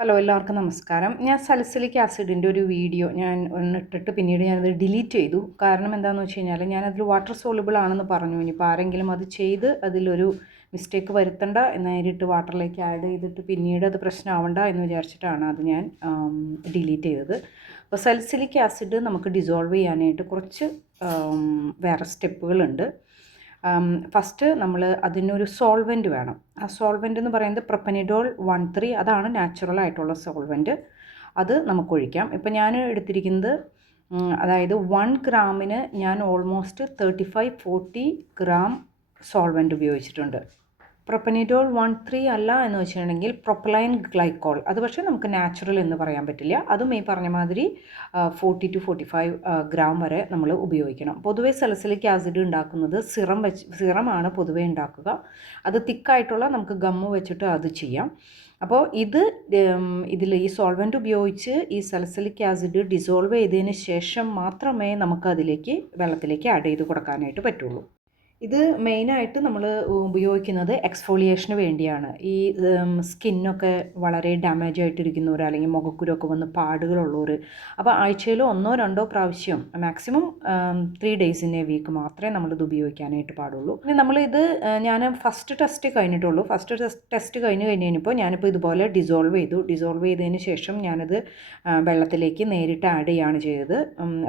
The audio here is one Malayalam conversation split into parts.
ഹലോ എല്ലാവർക്കും നമസ്കാരം. ഞാൻ സൽസിലിക് ആസിഡിന്റെ ഒരു വീഡിയോ ഞാൻ ഇട്ടിട്ട് പിന്നീട് ഞാനത് ഡിലീറ്റ് ചെയ്തു. കാരണം എന്താണെന്ന് വെച്ച് കഴിഞ്ഞാൽ ഞാനതിൽ വാട്ടർ സോളിബിൾ ആണെന്ന് പറഞ്ഞു. ഇനിയിപ്പോൾ ആരെങ്കിലും അത് ചെയ്ത് അതിലൊരു മിസ്റ്റേക്ക് വരുത്തണ്ട നേരിട്ട് വാട്ടറിലേക്ക് ആഡ് ചെയ്തിട്ട് പിന്നീട് അത് പ്രശ്നമാവണ്ട എന്ന് വിചാരിച്ചിട്ടാണ് അത് ഞാൻ ഡിലീറ്റ് ചെയ്തത്. അപ്പോൾ സലിസിലിക് ആസിഡ് നമുക്ക് ഡിസോൾവ് ചെയ്യാനായിട്ട് കുറച്ച് വേറെ സ്റ്റെപ്പുകളുണ്ട്. ഫസ്റ്റ് നമ്മൾ അതിനൊരു സോൾവെന്റ് വേണം. ആ സോൾവെന്റ് എന്ന് പറയുന്നത് പ്രൊപ്പനിഡോൾ വൺ ത്രീ അതാണ് നാച്ചുറൽ ആയിട്ടുള്ള സോൾവെന്റ് അത് നമുക്ക് ഒഴിക്കാം. ഇപ്പം ഞാൻ എടുത്തിരിക്കുന്നത് അതായത് വൺ ഗ്രാമിന് ഞാൻ almost thirty five forty gram solvent ഉപയോഗിച്ചിട്ടുണ്ട്. പ്രൊപ്പനിഡോൾ വൺ ത്രീ അല്ല എന്ന് വെച്ചിട്ടുണ്ടെങ്കിൽ പ്രൊപ്പലൈൻ ഗ്ലൈക്കോൾ. അത് പക്ഷേ നമുക്ക് നാച്ചുറൽ എന്ന് പറയാൻ പറ്റില്ല. അതും ഈ പറഞ്ഞ മാതിരി forty two forty five gram വരെ നമ്മൾ ഉപയോഗിക്കണം. പൊതുവേ സെലസിലിക് ആസിഡ് ഉണ്ടാക്കുന്നത് സിറം വെച്ച് സിറമാണ് പൊതുവേ ഉണ്ടാക്കുക. അത് തിക്കായിട്ടുള്ള നമുക്ക് ഗമ്മ് വെച്ചിട്ട് അത് ചെയ്യാം. അപ്പോൾ ഇത് ഇതിൽ ഈ സോൾവെന്റ് ഉപയോഗിച്ച് ഈ സെലസിലിക് ആസിഡ് ഡിസോൾവ് ചെയ്തതിന് ശേഷം മാത്രമേ നമുക്ക് അതിലേക്ക് വെള്ളത്തിലേക്ക് ആഡ് ചെയ്ത് കൊടുക്കാനായിട്ട് പറ്റുള്ളൂ. ഇത് മെയിനായിട്ട് നമ്മൾ ഉപയോഗിക്കുന്നത് എക്സ്ഫോളിയേഷന് വേണ്ടിയാണ്. ഈ സ്കിന്നൊക്കെ വളരെ ഡാമേജ് ആയിട്ടിരിക്കുന്നവർ അല്ലെങ്കിൽ മുഖക്കുരൊക്കെ വന്ന് പാടുകളുള്ളവർ അപ്പോൾ ആഴ്ചയിൽ ഒന്നോ രണ്ടോ പ്രാവശ്യം maximum three days in week മാത്രമേ നമ്മളിത് ഉപയോഗിക്കാനായിട്ട് പാടുള്ളൂ. പിന്നെ നമ്മളിത് ഞാൻ ഫസ്റ്റ് ടെസ്റ്റ് കഴിഞ്ഞിട്ടുള്ളൂ. ഫസ്റ്റ് ടെസ്റ്റ് കഴിഞ്ഞ് കഴിഞ്ഞപ്പോൾ ഞാനിപ്പോൾ ഇതുപോലെ ഡിസോൾവ് ചെയ്തു. ഡിസോൾവ് ചെയ്തതിന് ശേഷം ഞാനത് വെള്ളത്തിലേക്ക് നേരിട്ട് ആഡ് ചെയ്യുകയാണ് ചെയ്തത്.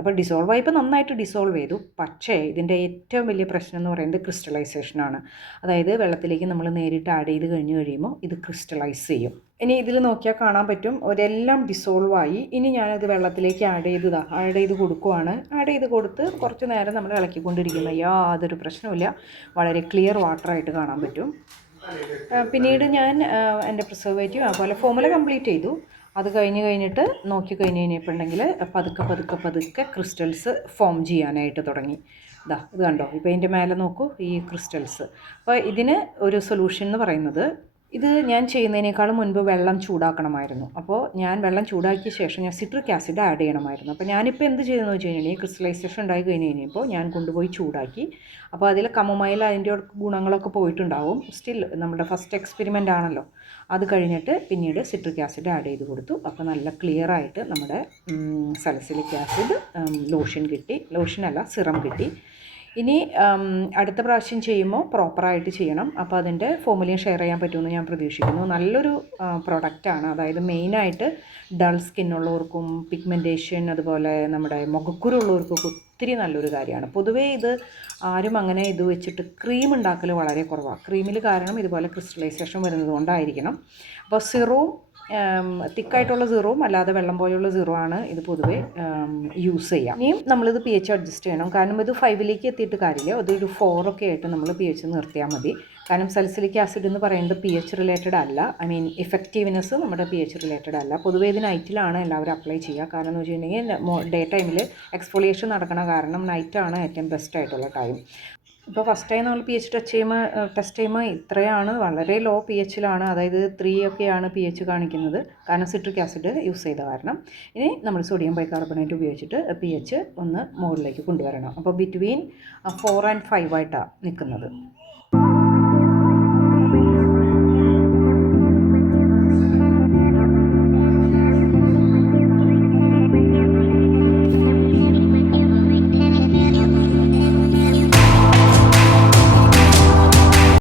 അപ്പോൾ ഡിസോൾവ് ആയപ്പോൾ നന്നായിട്ട് ഡിസോൾവ് ചെയ്തു. പക്ഷേ ഇതിന്റെ ഏറ്റവും വലിയ പ്രശ്നം എന്ന് പറയുന്നത് ക്രിസ്റ്റലൈസേഷനാണ് അതായത് വെള്ളത്തിലേക്ക് നമ്മൾ നേരിട്ട് ആഡ് ചെയ്ത് കഴിഞ്ഞ് കഴിയുമ്പോൾ ഇത് ക്രിസ്റ്റലൈസ് ചെയ്യും. ഇനി ഇതിൽ നോക്കിയാൽ കാണാൻ പറ്റും ഒരെല്ലാം ഡിസോൾവ് ആയി. ഇനി ഞാനത് വെള്ളത്തിലേക്ക് ആഡ് ചെയ്തതാ ആഡ് ചെയ്ത് കൊടുക്കുവാണ്. ആഡ് ചെയ്ത് കൊടുത്ത് കുറച്ച് നേരം നമ്മൾ ഇളക്കിക്കൊണ്ടിരിക്കുന്ന യാതൊരു പ്രശ്നമില്ല വളരെ ക്ലിയർ വാട്ടറായിട്ട് കാണാൻ പറ്റും. പിന്നീട് ഞാൻ എന്റെ പ്രിസർവേറ്റീവ് അതുപോലെ ഫോമുല കംപ്ലീറ്റ് ചെയ്തു. അത് കഴിഞ്ഞ് കഴിഞ്ഞിട്ട് നോക്കി കഴിഞ്ഞ് കഴിഞ്ഞപ്പോഴുണ്ടെങ്കിൽ പതുക്കെ പതുക്കെ പതുക്കെ ക്രിസ്റ്റൽസ് ഫോം ചെയ്യാനായിട്ട് തുടങ്ങി. ഇതാ ഇത് കണ്ടോ? ഇപ്പോൾ ഇതിന്റെ മേലെ നോക്കൂ ഈ ക്രിസ്റ്റൽസ് അപ്പോൾ ഇതിന് ഒരു സൊല്യൂഷൻ എന്ന് പറയുന്നത് ഇത് ഞാൻ ചെയ്യുന്നതിനേക്കാളും മുൻപ് വെള്ളം ചൂടാക്കണമായിരുന്നു. അപ്പോൾ ഞാൻ വെള്ളം ചൂടാക്കിയ ശേഷം ഞാൻ സിട്രിക് ആസിഡ് ആഡ് ചെയ്യണമായിരുന്നു. അപ്പോൾ ഞാനിപ്പോൾ എന്ത് ചെയ്തെന്ന് വെച്ച് കഴിഞ്ഞാൽ ക്രിസ്റ്റലൈസേഷൻ ഉണ്ടായി കഴിഞ്ഞ് കഴിഞ്ഞപ്പോൾ ഞാൻ കൊണ്ടുപോയി ചൂടാക്കി. അപ്പോൾ അതിൽ കമമയിൽ അതിന്റെ ഗുണങ്ങളൊക്കെ പോയിട്ടുണ്ടാവും. സ്റ്റിൽ നമ്മുടെ ഫസ്റ്റ് എക്സ്പെരിമെന്റ് ആണല്ലോ. അത് കഴിഞ്ഞിട്ട് പിന്നീട് സിട്രിക് ആസിഡ് ആഡ് ചെയ്ത് കൊടുത്തു. അപ്പോൾ നല്ല ക്ലിയർ ആയിട്ട് നമ്മുടെ സലസിലിക് ആസിഡ് ലോഷൻ കിട്ടി. ലോഷൻ അല്ല സിറം കിട്ടി. ഇനി അടുത്ത പ്രാവശ്യം ചെയ്യുമ്പോൾ പ്രോപ്പറായിട്ട് ചെയ്യണം. അപ്പോൾ അതിന്റെ ഫോമുലയും ഷെയർ ചെയ്യാൻ പറ്റുമെന്ന് ഞാൻ പ്രതീക്ഷിക്കുന്നു. നല്ലൊരു പ്രൊഡക്റ്റാണ് അതായത് മെയിനായിട്ട് ഡൾ സ്കിന്നുള്ളവർക്കും പിഗ്മെന്റേഷൻ അതുപോലെ നമ്മുടെ മുഖക്കുരു ഉള്ളവർക്കൊക്കെ ഒത്തിരി നല്ലൊരു കാര്യമാണ്. പൊതുവേ ഇത് ആരും അങ്ങനെ ഇത് വെച്ചിട്ട് ക്രീം ഉണ്ടാക്കൽ വളരെ കുറവാണ് ക്രീമിൽ കാരണം ഇതുപോലെ ക്രിസ്റ്റലൈസേഷൻ വരുന്നത് കൊണ്ടായിരിക്കണം. അപ്പോൾ സിറവും തിക്കായിട്ടുള്ള സീറോവും അല്ലാതെ വെള്ളം പോലെയുള്ള സീറോ ആണ് ഇത് പൊതുവേ യൂസ് ചെയ്യാം. ഇനിയും നമ്മളിത് പി എച്ച് അഡ്ജസ്റ്റ് ചെയ്യണം. കാരണം ഇത് ഫൈവിലേക്ക് എത്തിയിട്ട് കാര്യമില്ല. അതൊരു ഫോറൊക്കെ ആയിട്ട് നമ്മൾ പി എച്ച് നിർത്തിയാൽ മതി. കാരണം സൽസിലിക് ആസിഡ് എന്ന് പറയുന്നത് പി എച്ച് റിലേറ്റഡ് അല്ല. ഐ മീൻ ഇഫക്റ്റീവ്നെസ് നമ്മുടെ പി എച്ച് റിലേറ്റഡ് അല്ല. പൊതുവേ ഇത് നൈറ്റിലാണ് എല്ലാവരും അപ്ലൈ ചെയ്യുക കാരണം എന്ന് വെച്ചിട്ടുണ്ടെങ്കിൽ ഡേ ടൈമിൽ എക്സ്ഫോളിയേഷൻ നടക്കണ കാരണം നൈറ്റാണ് ഏറ്റവും ബെസ്റ്റ് ആയിട്ടുള്ള ടൈം ഇപ്പോൾ ഫസ്റ്റ് ടൈം നമ്മൾ പി എച്ച് ടച്ച് ചെയ്യുമ്പോൾ ടെസ്റ്റ് ചെയ്യുമ്പോൾ ഇത്രയാണ് വളരെ ലോ പി എച്ചിലാണ് അതായത് ത്രീ ഒക്കെയാണ് പി എച്ച് കാണിക്കുന്നത്. കാരണം സിട്രിക് ആസിഡ് യൂസ് ചെയ്ത കാരണം. ഇനി നമ്മൾ സോഡിയം ബൈകാർബണേറ്റ് ഉപയോഗിച്ചിട്ട് പി എച്ച് ഒന്ന് മുകളിലേക്ക് കൊണ്ടുവരണം. അപ്പോൾ ബിറ്റ്വീൻ ഫോർ ആൻഡ് ഫൈവ് ആയിട്ടാണ് നിൽക്കുന്നത്